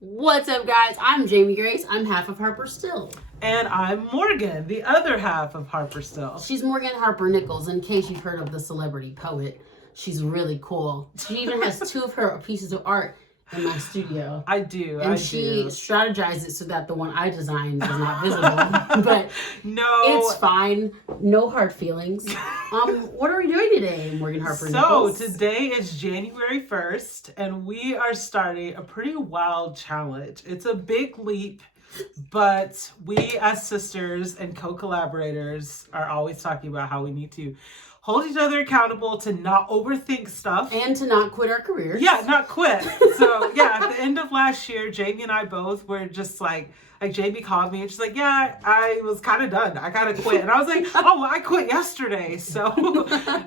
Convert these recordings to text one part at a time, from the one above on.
What's up, guys? I'm Jamie Grace. I'm half of Harper Still. And I'm Morgan, the other half of Harper Still. She's Morgan Harper Nichols, in case you've heard of the celebrity poet. She's really cool. She even has two of her pieces of art in my studio. I do. And she strategized it so that the one I designed is not visible. But no, it's fine. No hard feelings. What are we doing today, Morgan Harper Nichols? So today is January 1st, and we are starting a pretty wild challenge. It's a big leap, but we as sisters and co-collaborators are always talking about how we need to hold each other accountable to not overthink stuff. And to not quit our careers. Yeah, not quit. So yeah, at the end of last year, Jamie and I both were just like Jamie called me and she's like, yeah, I was kind of done. I kind of quit. And I was like, oh, well, I quit yesterday. So,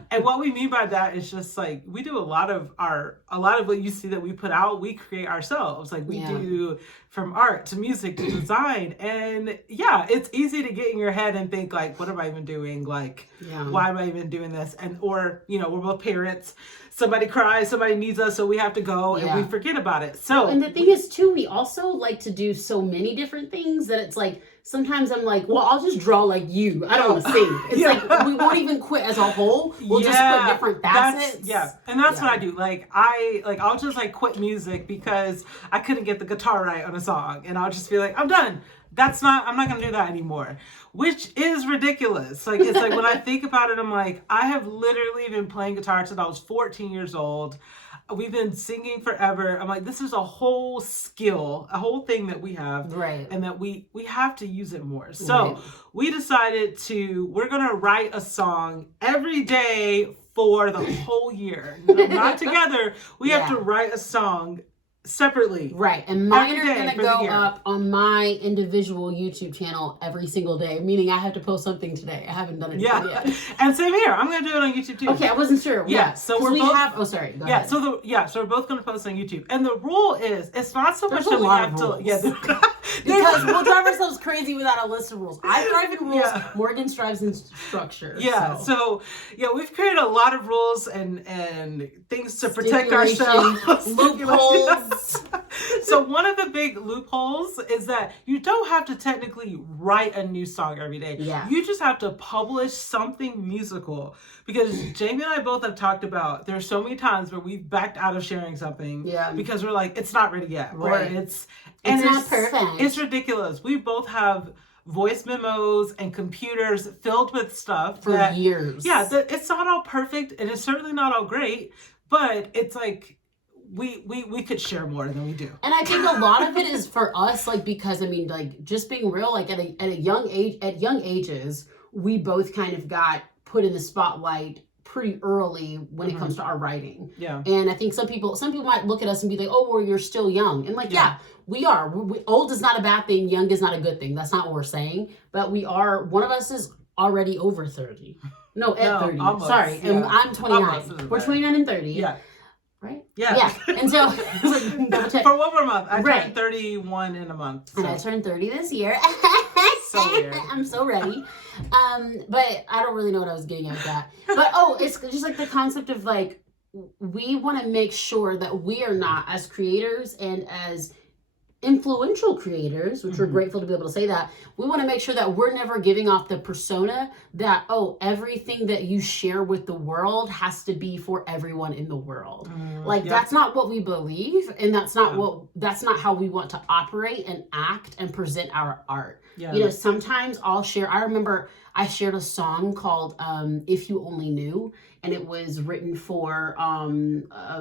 and what we mean by that is just like, we do a lot of what you see that we put out, we create ourselves. Like we do from art to music to design. And yeah, it's easy to get in your head and think like, what am I even doing? Like, why am I even doing this? And, or, you know, we're both parents. Somebody cries, somebody needs us, so we have to go, and we forget about it. So, and the thing is, too, we also like to do so many different things that it's like, sometimes I'm like, well, I'll just draw like you. I don't want to sing. It's like, we won't even quit as a whole. We'll just quit different facets. And that's what I do. I'll just quit music because I couldn't get the guitar right on a song. And I'll just be like, I'm done. I'm not going to do that anymore, which is ridiculous. Like, it's like when I think about it, I'm like, I have literally been playing guitar since I was 14 years old. We've been singing forever. I'm like, this is a whole skill, a whole thing that we have. Right. And that we have to use it more. So we decided we're going to write a song every day for the whole year. Not together. We have to write a song separately. Right. And mine are going to go up on my individual YouTube channel every single day, meaning I have to post something today. I haven't done it yet. And same here. I'm going to do it on YouTube too. Okay, I wasn't sure. Yeah. So we both have go ahead. So we're both going to post on YouTube. And the rule is, it's not so much that we have to because we'll drive ourselves crazy without a list of rules. I drive in rules. Morgan strives in structure. So we've created a lot of rules and things to protect ourselves. Loopholes. So one of the big loopholes is that you don't have to technically write a new song every day. Yeah. You just have to publish something musical. Because Jamie and I both have talked about, there's so many times where we've backed out of sharing something because we're like, it's not ready yet. Right. Or it's not perfect. It's ridiculous. We both have voice memos and computers filled with stuff for years. Yeah, it's not all perfect and it's certainly not all great, but it's like we could share more than we do. And I think a lot of it is for us, like, because I mean, like, just being real, like at young ages, we both kind of got put in the spotlight pretty early when it comes to our writing. Yeah. And I think some people might look at us and be like, oh, well, you're still young. And like, we are. Old is not a bad thing. Young is not a good thing. That's not what we're saying. But we are, one of us is already over 30. No, at 30. Almost, sorry. And I'm 29. We're 29 and 30. Yeah. Right? Yeah. And so, for one more month. I turned 31 in a month. So. And I turned 30 this year. So weird. I'm so ready. But I don't really know what I was getting at with that. But it's just like the concept of like, we want to make sure that we are not, as creators and as influential creators, which we're grateful to be able to say that, we want to make sure that we're never giving off the persona that, everything that you share with the world has to be for everyone in the world. That's not what we believe, and that's not how we want to operate and act and present our art. You know, sometimes I remember I shared a song called If You Only Knew, and it was written for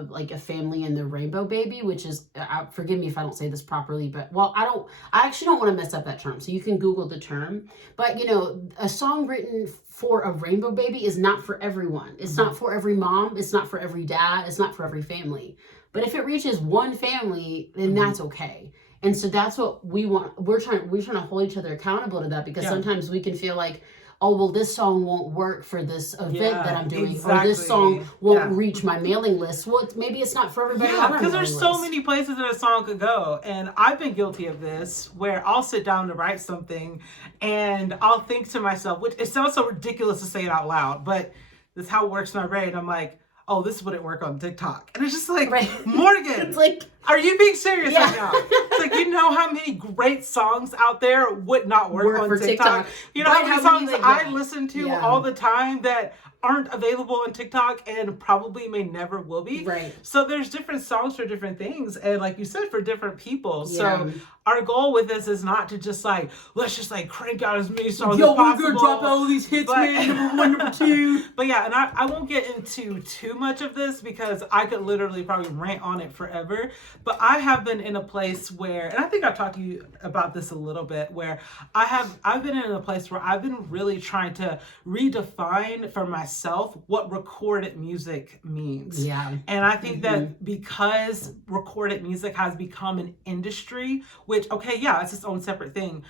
like a family and the Rainbow Baby, which is, forgive me if I don't say this properly, but I actually don't want to mess up that term, so you can Google the term. But you know, a song written for a rainbow baby is not for everyone. It's not for every mom. It's not for every dad. It's not for every family. But if it reaches one family, then that's okay. And so that's what we want. We're trying to hold each other accountable to that, because sometimes we can feel like, oh, well, this song won't work for this event that I'm doing, or this song won't reach my mailing list. Well, maybe it's not for everybody. Yeah, because there's so many places that a song could go. And I've been guilty of this, where I'll sit down to write something and I'll think to myself, which it sounds so ridiculous to say it out loud, but this is how it works in my brain. I'm like, oh, this wouldn't work on TikTok. And it's just like, Morgan, it's like, Are you being serious Yeah. right now? It's like, you know how many great songs out there would not work on for TikTok? You know But how many how many, songs like, I listen to yeah. all the time that aren't available on TikTok and probably may never will be? Right. So there's different songs for different things. And like you said, for different people. Yeah. So our goal with this is not to just like, let's just like crank out as many songs Yo, as possible. we're gonna drop all these hits, But- man. Number 1, number 2. But yeah, and I won't get into too much of this because I could literally probably rant on it forever. But I have been in a place where, and I think I've talked to you about this a little bit, where I've been in a place where I've been really trying to redefine for myself what recorded music means. Yeah. And I think that because recorded music has become an industry, which, okay, yeah, it's its own separate thing.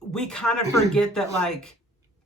We kind of forget that, like,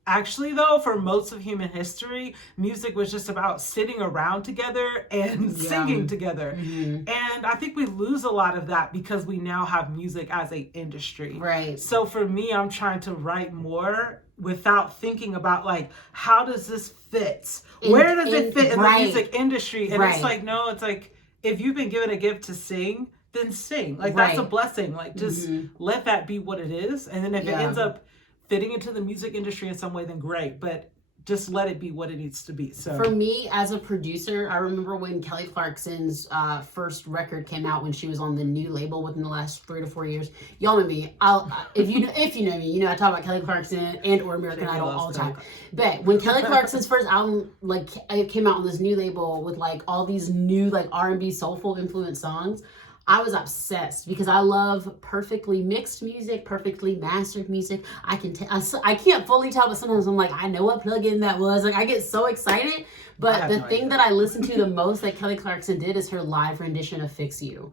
actually, though, for most of human history, music was just about sitting around together and singing together. And I think we lose a lot of that because we now have music as an industry. Right. So for me, I'm trying to write more without thinking about, like, how does this fit? Where does it fit in the music industry? And it's like, no, it's like, if you've been given a gift to sing, then sing. Like, that's a blessing. Like, just let that be what it is. And then if it ends up fitting into the music industry in some way, then great. But just let it be what it needs to be. So for me as a producer, I remember when Kelly Clarkson's first record came out when she was on the new label within the last 3 to 4 years. Y'all know me. If you know me, you know I talk about Kelly Clarkson and or American Idol all the time. But when Kelly Clarkson's first album it came out on this new label with like all these new like R&B soulful influenced songs, I was obsessed because I love perfectly mixed music, perfectly mastered music. I can't fully tell, but sometimes I'm like, I know what plugin that was. Like, I get so excited. But the thing that I listen to the most that Kelly Clarkson did is her live rendition of Fix You.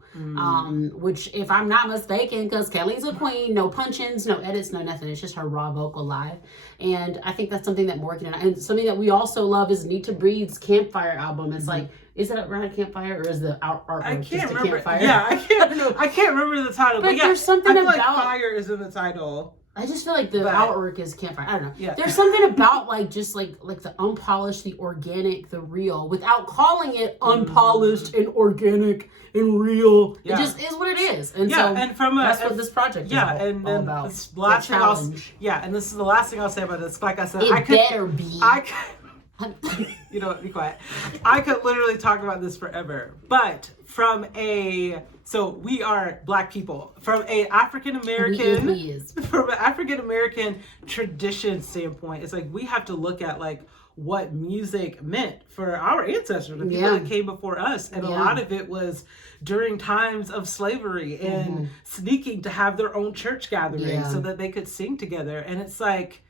Which, if I'm not mistaken, because Kelly's a queen, no punch-ins, no edits, no nothing. It's just her raw vocal live. And I think that's something that Morgan and something that we also love is Need to Breathe's Campfire album. It's like, is it around a campfire or is the artwork just a campfire? Yeah, I can't remember the title. But yeah, there's something I feel about like fire is in the title. I just feel like the artwork is campfire. I don't know. Yeah. There's something about like just like the unpolished, the organic, the real, without calling it unpolished and organic and real. Yeah. It just is what it is. And so and from that's what this project is all about. This last thing and this is the last thing I'll say about this. Like I said, you know what, be quiet. I could literally talk about this forever. But so we are Black people. From an African American tradition standpoint, it's like we have to look at like what music meant for our ancestors, the people that came before us. And a lot of it was during times of slavery and sneaking to have their own church gatherings so that they could sing together. And it's like,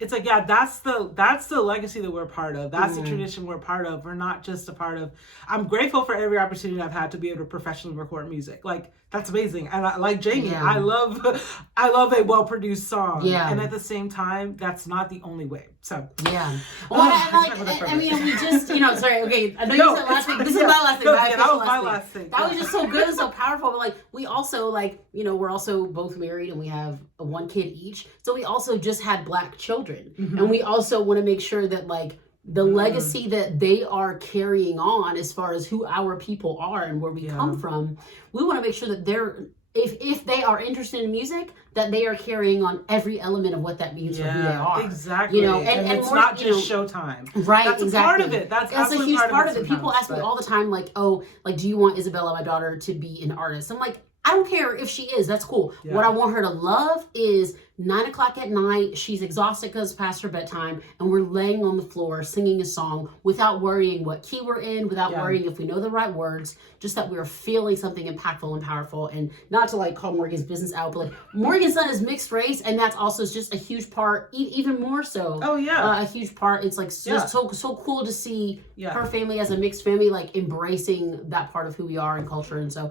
yeah, that's the legacy that we're a part of. That's the tradition we're a part of. We're not just a part of. I'm grateful for every opportunity I've had to be able to professionally record music. Like, that's amazing. And like Jamie, I love a well-produced song. Yeah. And at the same time, that's not the only way. So yeah. Well, I mean, we just, sorry. Okay, I know you said last thing. This is my last thing. That was my last thing. That was just so good and so powerful. But like, we also we're also both married and we have one kid each. So we also just had Black children, and we also want to make sure that like the legacy that they are carrying on as far as who our people are and where we come from, we want to make sure that they're, if they are interested in music, that they are carrying on every element of what that means for who they are. Exactly. And it's more, not just showtime. Right. That's exactly. a part of it. That's a huge part of it. Sometimes. People ask me all the time, like, oh, like, do you want Isabella, my daughter, to be an artist? I'm like, I don't care if she is. That's cool. Yeah. What I want her to love is 9:00 at night. She's exhausted because it's past her bedtime, and we're laying on the floor singing a song without worrying what key we're in, without worrying if we know the right words. Just that we're feeling something impactful and powerful, and not to like call Morgan's business out, but like Morgan's son is mixed race, and that's also just a huge part, even more so. Oh yeah, a huge part. It's like just so cool to see her family as a mixed family, like embracing that part of who we are and culture. And so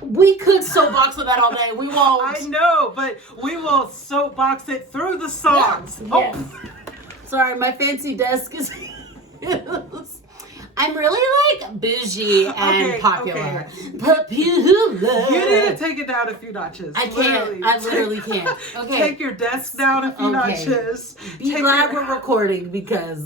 we could soapbox on that all day. We won't. I know, but we will soapbox it through the songs. Yes. Sorry, my fancy desk is. I'm really like bougie and popular. Popular. You need to take it down a few notches. I can't. I literally can't. Okay. Take your desk down a few notches. Be glad we're recording because.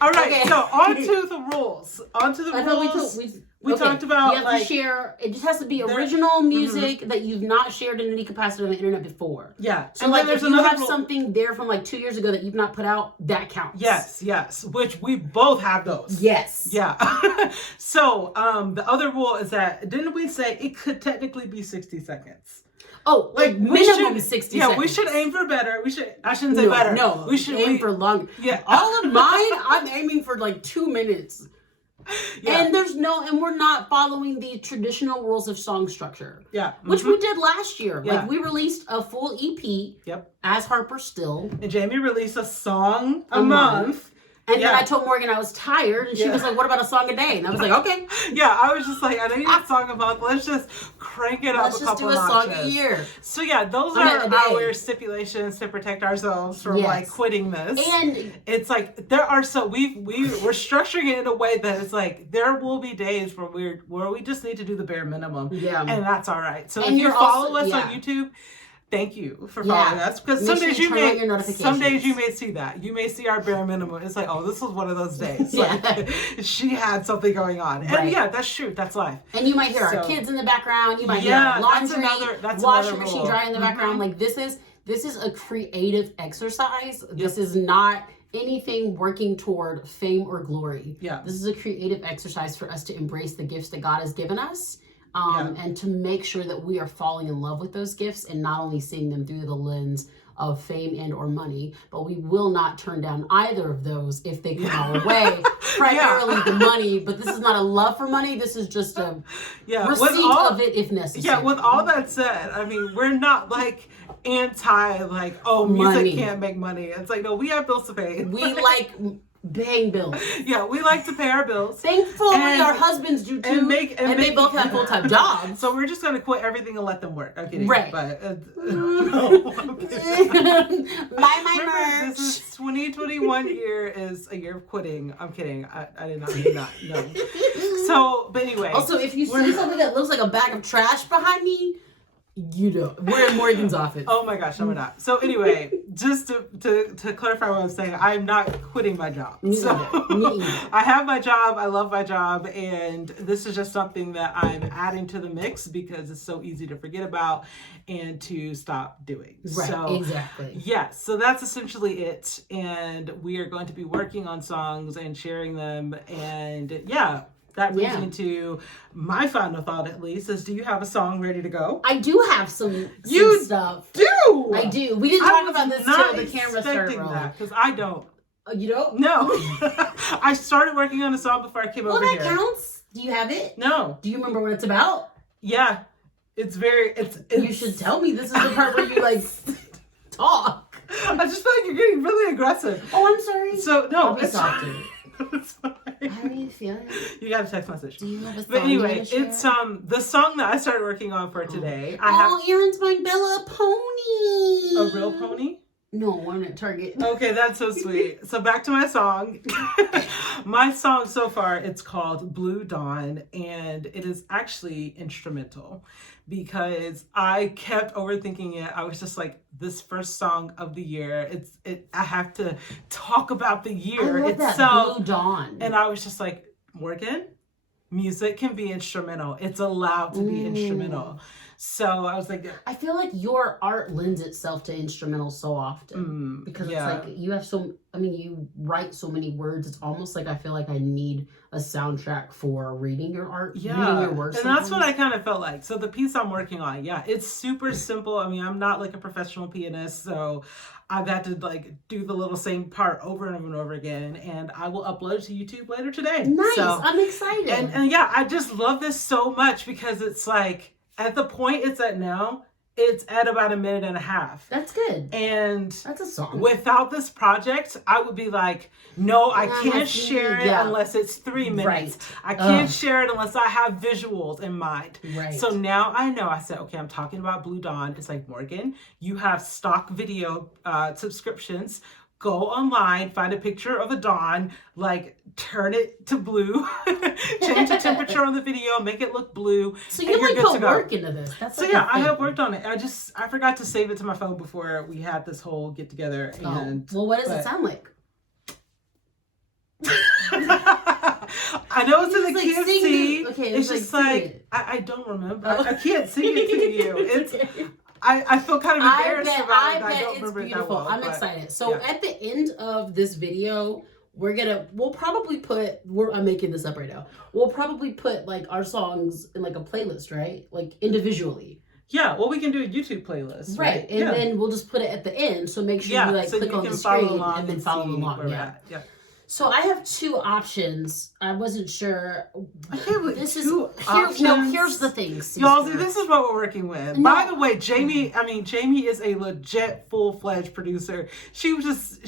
All right. Okay. So on to the rules. On to the rules. We talked about you have like to share. It just has to be there- original music that you've not shared in any capacity on the internet before. yeah. So And like then if there's you another have rule. something there from like 2 years ago that you've not put out, that counts. Yes, which we both have those. Yes. Yeah. So the other rule is that didn't we say it could technically be 60 seconds? Oh, like we minimum should- 60 yeah, seconds. we should aim for better. I shouldn't say No, better. no, we should aim for longer. Yeah. All of mine, I'm aiming for like 2 minutes. Yeah. And we're not following the traditional rules of song structure. Yeah. Which Mhm. we did last year. Yeah. Like we released a full EP Yep. as Harper Still. And Jamie released a song a A month. month. And Yeah. then I told Morgan I was tired, and she Yeah. was like, "What about a song a day?" And I was like, "Okay, Yeah, I was just like, I need a song a month. Let's just crank it up let's a just couple do a song a notches. year." So yeah, those I mean, a are day. our stipulations to protect ourselves from Yes. like quitting this. And It's like we're structuring it in a way that it's like there will be days where we just need to do the bare minimum, yeah, and that's all right. So And if you you're follow also- us yeah. on YouTube, thank you for Yeah. following us, because Make some sure days you you turn on may your notifications. some days you may see that you may see our bare minimum. It's like, oh, this was one of those days. Yeah. Like, she had something going on, and Right. yeah, that's true. That's life. and you might hear our So- kids in the background. You might hear Yeah, our that's laundry, another washing machine rule. drying in the background. Mhm. Like this is a creative exercise. This is not anything working toward fame or glory. Yeah. This is a creative exercise for us to embrace the gifts that God has given us. And to make sure that we are falling in love with those gifts and not only seeing them through the lens of fame and or money, but we will not turn down either of those if they come our way. Primarily the money, but this is not a love for money. This is just a Yeah, receipt of it if necessary. Yeah, with all that said, I mean, we're not like anti like, oh, music Money. can't make money. It's like, no, we have bills to pay. We like paying bills. Yeah, we like to pay our bills. Thankfully, And- our husbands do too, and make- and they make- both have full-time jobs. So we're just gonna quit everything and let them work. I'm kidding. Right. But Buy my remember, merch. this is 2021 year is a year of quitting. I'm kidding. I did not mean that. No. So, but anyway. Also, if you see something that looks like a bag of trash behind me, you know, we're in Morgan's office. Oh my gosh, no, we're not. So anyway, just to clarify what I was saying, I'm not quitting my job. Me So either. Me either. I have my job, I love my job, and this is just something that I'm adding to the mix because it's so easy to forget about and to stop doing. Right, So exactly. yes, so that's essentially it. And we are going to be working on songs and sharing them. And yeah, that brings Yeah. me to my final thought, at least, is do you have a song ready to go? I do have some You stuff. Do! I do. We didn't talk about this till the camera started rolling. Because I don't. You don't? No. I started working on a song before I came Well, over that here. counts. Do you have it? No. Do you remember what it's about? Yeah. It's You should tell me. This is the part where you like talk. I just feel like you're getting really aggressive. Oh, I'm sorry. So, no. I'll be softer. It's fine. How do you feel? You got a text message. Do you have a song But anyway, you wanna share? it's the song that I started working on for today. I have Oh, Aaron's buying Bella a pony. a real pony. No, one at Target. Okay, that's so sweet. So back to my song. My song so far, it's called Blue Dawn, and it is actually instrumental because I kept overthinking it. I was just like, this first song of the year, I have to talk about the I year love that itself. Blue Dawn. And I was just like, Morgan, music can be instrumental. It's allowed to be instrumental. So I was like, I feel like your art lends itself to instrumental so often because yeah. it's like you have you write so many words. It's almost like I feel like I need a soundtrack for reading your art, reading your words. And that's what I sometimes. kind of felt like. So the piece I'm working on, yeah, it's super simple. I mean, I'm not like a professional pianist, so I've had to like do the little same part over and over and over again, and I will upload it to YouTube later today. Nice. So, I'm excited. and yeah, I just love this so much because it's like at the point it's at now, it's at about 1.5 minutes. That's good. And That's a song. without this project, I would be like, no, I Yeah, can't that's- share it yeah. unless it's 3 minutes. Right. I can't share it unless I have visuals in mind. Right. So now I know. I said, okay, I'm talking about Blue Dawn. It's like, Morgan, you have stock video subscriptions. Go online, find a picture of a dawn, like turn it to blue, change the temperature on the video, make it look blue. So and you you're like good to put go. work into this. That's So like yeah, a I have thing. worked on it. I forgot to save it to my phone before we had this whole get together. Oh. And Well, what does it but- sound like? I know it's in the Like, kids' sing scene. the- okay, It's like, just sing like it. I don't remember. Oh. I can't sing it to you. It's okay. I feel kind of embarrassed about it. I I bet don't it's remember beautiful. it that well. I'm but- excited. So yeah. at the end of this video, we'll probably put, I'm making this up right now. We'll probably put like our songs in like a playlist, right? Like individually. Yeah, well, we can do a YouTube playlist. Right. And yeah. then we'll just put it at the end. So make sure you like so click you on can the follow screen along and then follow see along. where we're Yeah. at. Yeah. So I have two options. I wasn't sure. I can't believe This two is options. here's the thing. Sister. Y'all, see, this is what we're working with. No. By the way, Jamie is a legit full-fledged producer. She just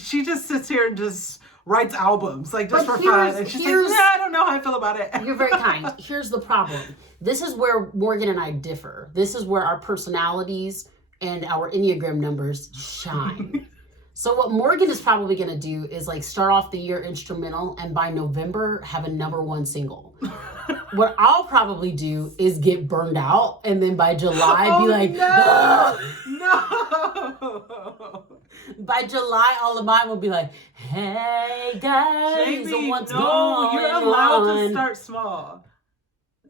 sits here and just writes albums, like just But for fun. here's- And she's here's- like, yeah, I don't know how I feel about it. You're very kind. Here's the problem. This is where Morgan and I differ. This is where our personalities and our Enneagram numbers shine. So what Morgan is probably going to do is like start off the year instrumental and by November have a #1 single. What I'll probably do is get burned out and then by July be like, no, "Ugh." no. By July all of mine will be like, hey guys, Jamie, what's no, going you're allowed on? to start small.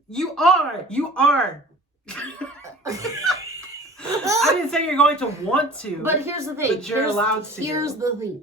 You are. I didn't say you're going to want to. But here's the thing. But you're allowed to. Here's the thing.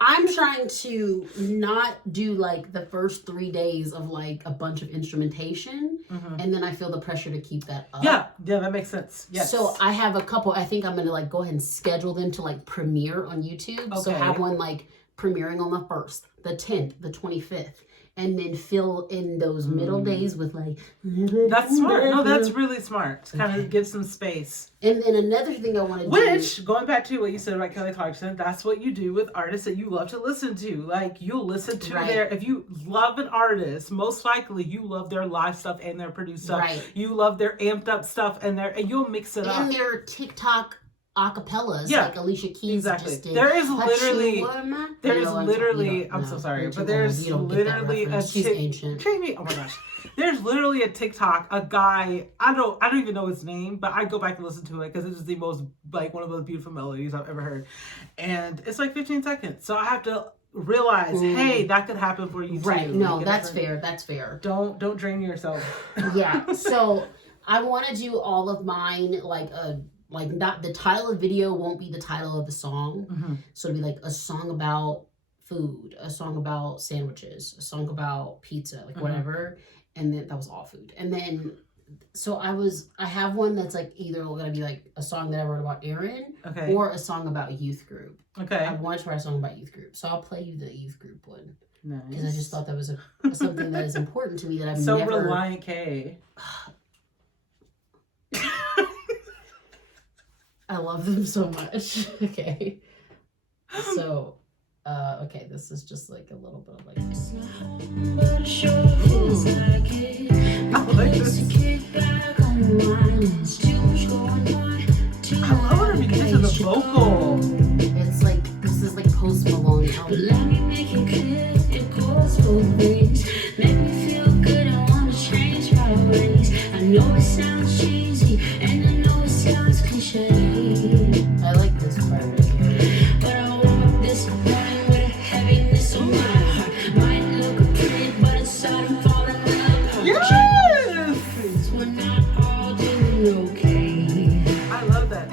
I'm trying to not do like the first 3 days of like a bunch of instrumentation, and then I feel the pressure to keep that up. Yeah, that makes sense. Yes. So I have a couple. I think I'm gonna like go ahead and schedule them to like premiere on YouTube. So Okay. have one like premiering on the 1st, the 10th, the 25th. And then fill in those middle days with like. That's smart. No, that's really smart. To kind of give some space. And then another thing I want to do. Which, going back to what you said about Kelly Clarkson, that's what you do with artists that you love to listen to. Like, you'll listen to Right. if you love an artist, most likely you love their live stuff and their produced stuff. Right. You love their amped up stuff and you'll mix it up. And their TikTok acapellas, Yeah, like Alicia Keys exactly. just did. There is literally, I'm I'm so sorry, you're too but there's old. You don't get that literally a reference. She's ancient. Jamie, oh my gosh. There's literally a TikTok, a guy, I don't even know his name, but I go back and listen to it because it is the most, like, one of the most beautiful melodies I've ever heard. And it's like 15 seconds. So I have to realize, hey, that could happen for you too. Right. No, Like, that's fair. That's fair. Don't drain yourself. Yeah. So I want to do all of mine like not the title of the video won't be the title of the song. So it'll be like a song about food, a song about sandwiches, a song about pizza, like whatever. And then that was all food. And then so I have one that's like either gonna be like a song that I wrote about Aaron Okay. or a song about youth group. Okay. I wanted to write a song about youth group. So I'll play you the youth group one. Because I Nice. just thought that was something that is important to me that I've So never. Reliant K. I love them so much. Okay. So, okay, this is just like a little bit of like. I like this. I love when we get to the vocal. It's like this is like Post Malone. Let me make it clear, it goes both ways. Make me feel good, I wanna change my ways. I know it sounds cheesy, and I know it sounds cliche. I like this part right here. But I woke up this morning with a heaviness on my heart. Might look pretty, but inside I'm falling apart. Yes! We're not all doing okay. I love that.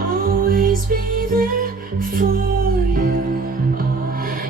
Always be there for you,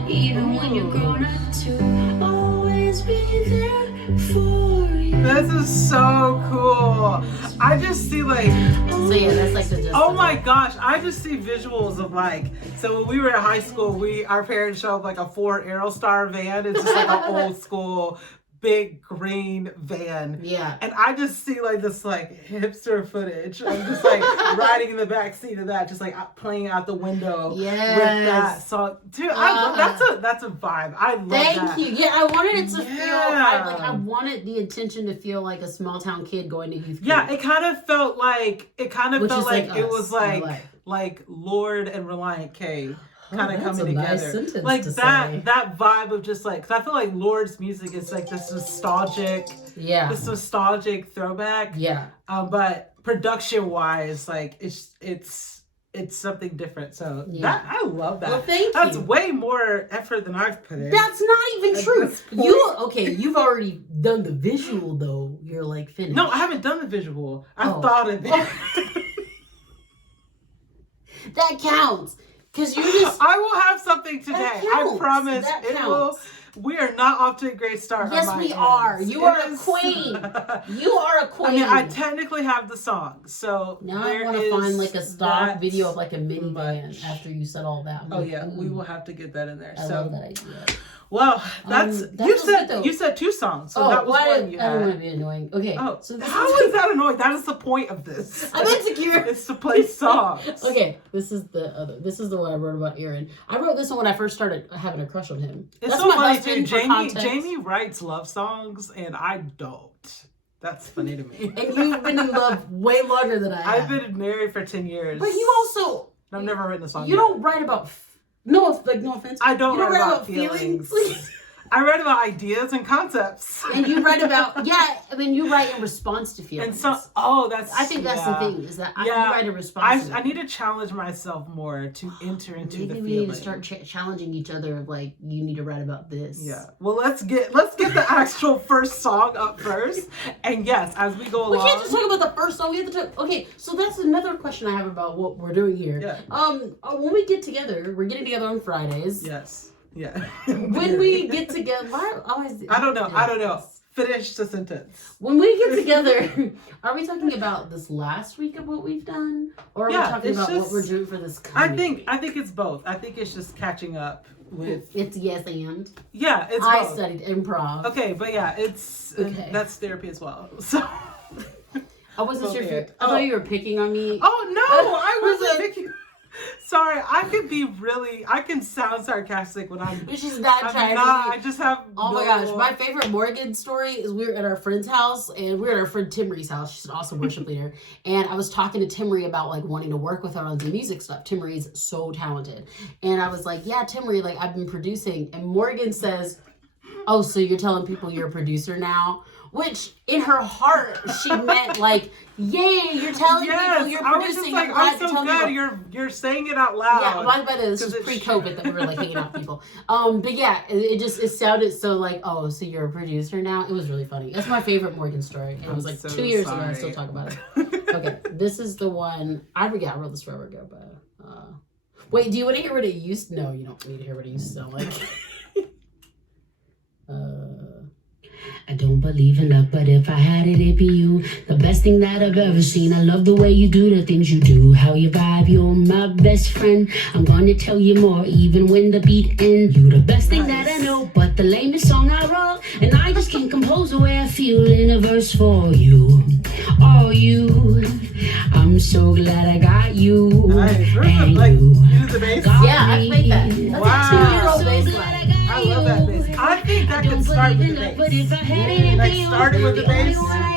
even when you're grown up to. Always be there for you. This is so cool. I just see like, So yeah, that's like the gist. oh of my it. gosh, I just see visuals of like, so when we were in high school, our parents showed like a Ford Aerostar van. It's just like an old school big green van. Yeah. And I just see like this like hipster footage. I'm just like riding in the back seat of that, just like playing out the window with that Yes. song. Dude, that's a vibe. I love that. Thank you. Yeah, I wanted it to feel Yeah. I wanted the intention to feel like a small town kid going to youth group. Yeah, it kind of felt like Which is like it us was in LA. like Lord and Reliant K Oh, kind of that's coming a nice together. sentence Like to that say. that vibe of just like, because I feel like Lord's music is like this nostalgic throwback. Yeah. But production wise, like it's it's something different. So Yeah. that I love that. Well, thank That's you. way more effort than I've put in. That's not even At true. this point. You've already done the visual though. You're like finished. No, I haven't done the visual. I've Oh. thought of it. That counts. Because you just I will have something today. That I counts. promise That it counts. will. We are not off to a great start. on Yes, my we end. are. You It are a is- queen. You are a queen. I mean, I technically have the song, so now I there want to is find like a stock that video of like a minivan much. after you said all that. I'm Oh like, yeah, we ooh, will have to get that in there. I So, love that idea. well, that's that you was good, though. said 2 songs, so Oh, that was why one did you I don't want had. to be annoying. Okay. Oh, So this how is that annoying? That is the point of this. I'm insecure. It's to play songs. Okay, this is the one I wrote about Aaron. I wrote this one when I first started having a crush on him. It's That's so my funny husband, too. for context. Jamie writes love songs, and I don't. That's funny to me. And you've been in love way longer than I have. I've been married for 10 years. But you also I've never written a song. you yet. don't write about no offense. I don't You write about feelings. I write about ideas and concepts. And you write about you write in response to feelings. And so, that's. I think that's the thing is that you Yeah. write in response. to I them. need to challenge myself more to enter into Maybe the we feeling. need to start challenging each other. Of like, you need to write about this. Yeah. Well, let's get the actual first song up first. And yes, as we go We along. can't just talk about the first song. We have to talk. Okay, so that's another question I have about what we're doing here. Yeah. When we get together, we're getting together on Fridays. Yes. Yeah. When we get together, why always? I don't know. Finish the sentence. When we get together, are we talking about this last week of what we've done, or are we talking it's about what just- we're doing for this I coming? think it's both. I think it's just catching up with. It's yes and. Yeah, it's I both. studied improv. Okay, but yeah, it's Okay. that's therapy as well. So. I wasn't sure if Okay. you. I thought you were picking on me. Oh no, I wasn't Listen. picking. Sorry, I can sound sarcastic when I'm. She's not I'm trying not. to I be. just have. Oh my gosh, my favorite Morgan story is we were at our friend's house and we were at our friend Timmery's house. She's an awesome worship leader. And I was talking to Timmery about like wanting to work with her on the music stuff. Timmery's so talented. And I was like, yeah, Timmery, like I've been producing. And Morgan says, oh, so you're telling people you're a producer now? Which in her heart, she meant like, yay, you're telling people you're I was producing. just like, I'm glad I'm to so tell good. people. You're saying it out loud. Yeah, by the way, this 'Cause was it's- pre-COVID that we were like hanging out with people. But yeah, it sounded so like, oh, so you're a producer now? It was really funny. That's my favorite Morgan story. And it was I'm like so 2 years ago. I sorry. still talk about it. Okay, this is the one. I forget. I wrote this forever ago, but wait, do you want to hear what it used? No, you don't need to hear what it used to sound like. I don't believe in luck, but if I had it, it'd be you. The best thing that I've ever seen. I love the way you do the things you do. How you vibe, you're my best friend. I'm gonna tell you more, even when the beat ends. You the best thing that I know, but the lamest song I wrote. And I just can't compose the way I feel in a verse for you. Oh, you. I'm so glad I got you. Nice. And Like, you you did the bass? got Yeah, I played that. me. That's Wow. a 2-year-old So bass glad line. got I love that bass. I think that could start with the bass. But if I had it, it'd Like be you. starting with the bass.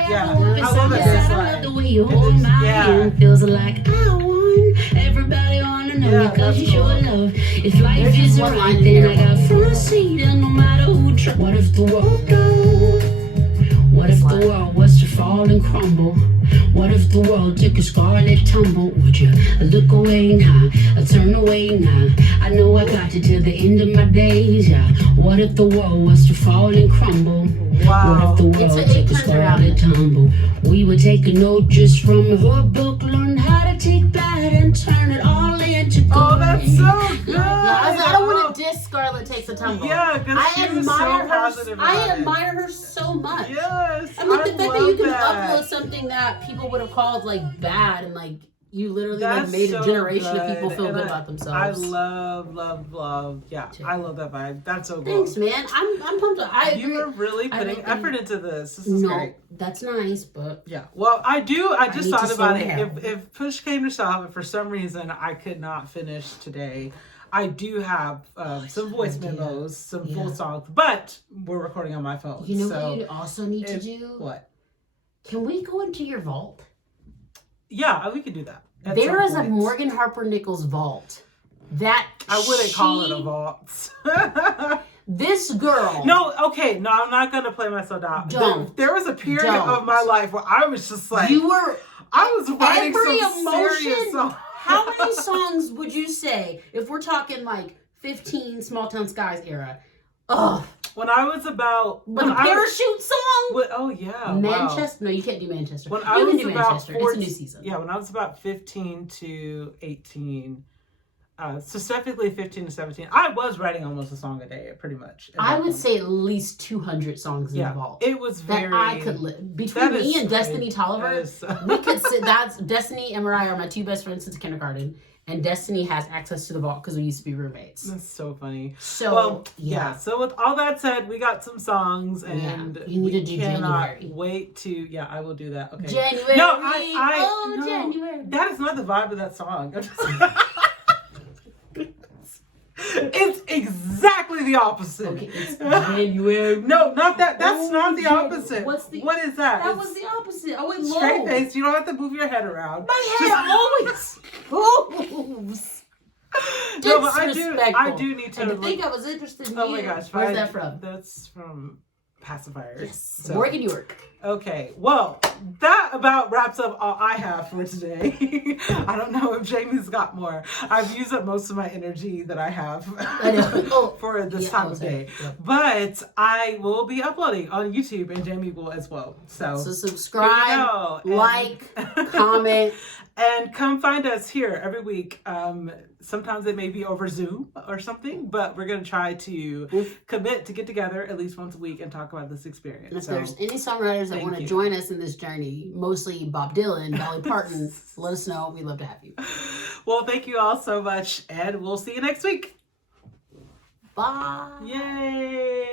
Yeah, I love that bass I love line. the way you hold my Yeah. hand. Feels like I won. Everybody wanna know Yeah, you 'cause you that's show cool. love. If life There's just is one right, line in then there. I got front seat, and no matter who tries. What if the world goes? What if the world was to fall and crumble? What if the world took a scarlet tumble? Would you look away now, or turn away now? I know I got you till the end of my days, yeah. What if the world was to fall and crumble? Wow. What if the world It took a turns around. scarlet tumble? We would take a note just from her book, learn how to take bad and turn it all into good. Oh, that's so good. Yeah, I don't want to diss Scarlett Takes a Tumble. Yeah, because I she was so admire her. positive I about it. admire her so much. Yes. I mean, the fact that you love can that. upload something that people would have called like bad and like you literally like That's made a so generation of good. people feel And good I- about I themselves. love. Yeah, I love that vibe. That's so cool. Thanks, man. I'm pumped. I agree. You are really I putting think- effort into this. This is No, great. that's nice, but Yeah. Well, I just need thought to about slow it. down. If push came to shove, and for some reason I could not finish today, I do have some voice idea. memos, some full Yeah. songs, but we're recording on my phone. you know so what you also need to if- do? What? Can we go into your vault? Yeah, we can do that. at There some is a point. Morgan Harper Nichols vault. That I wouldn't call it a she- vault. This girl. No, okay, no, I'm not gonna play myself down. Don't. There was a period Don't. of my life where I was just like, You were I was writing every some emotion serious songs. How many songs would you say if we're talking like 15 Small Town Skies era? Oh, When I was about the parachute song. oh yeah, Manchester? No, you can't do Manchester. When You I can was do about Manchester. It's a new season. Yeah, when I was about 15 to 18, specifically 15 to 17, I was writing almost a song a day, pretty much. I would say at least 200 songs in the vault. It was very. That I could live. Between me and Destiny Tolliver, we could sit. That's Destiny and Mariah are my two best friends since kindergarten. And Destiny has access to the vault because we used to be roommates. That's so funny. So, well, yeah. So with all that said, we got some songs, and you need to do cannot January. Wait to. Yeah, I will do that. Okay. January. No, no, January. That is not the vibe of that song. It's exactly the opposite. Okay, it's January. No, not that. That's not the opposite. What's the? What is that? That was the opposite. I went low. Straight face. You don't have to move your head around. My head always moves. No, but I do need to. And to think I was interested in Oh you. my gosh. Where's that from? That's from Pacifiers. Yes. So. Morgan York. Okay, well, that about wraps up all I have for today. I don't know if Jamie's got more. I've used up most of my energy that I have for this time of day. Yeah. But I will be uploading on YouTube, and Jamie will as well. So subscribe, like, comment. And come find us here every week. Sometimes it may be over Zoom or something, but we're going to try to commit to get together at least once a week and talk about this experience. And if there's any songwriters that want to join us in this journey, mostly Bob Dylan, Dolly Parton, let us know. We'd love to have you. Well, thank you all so much, and we'll see you next week. Bye. Yay.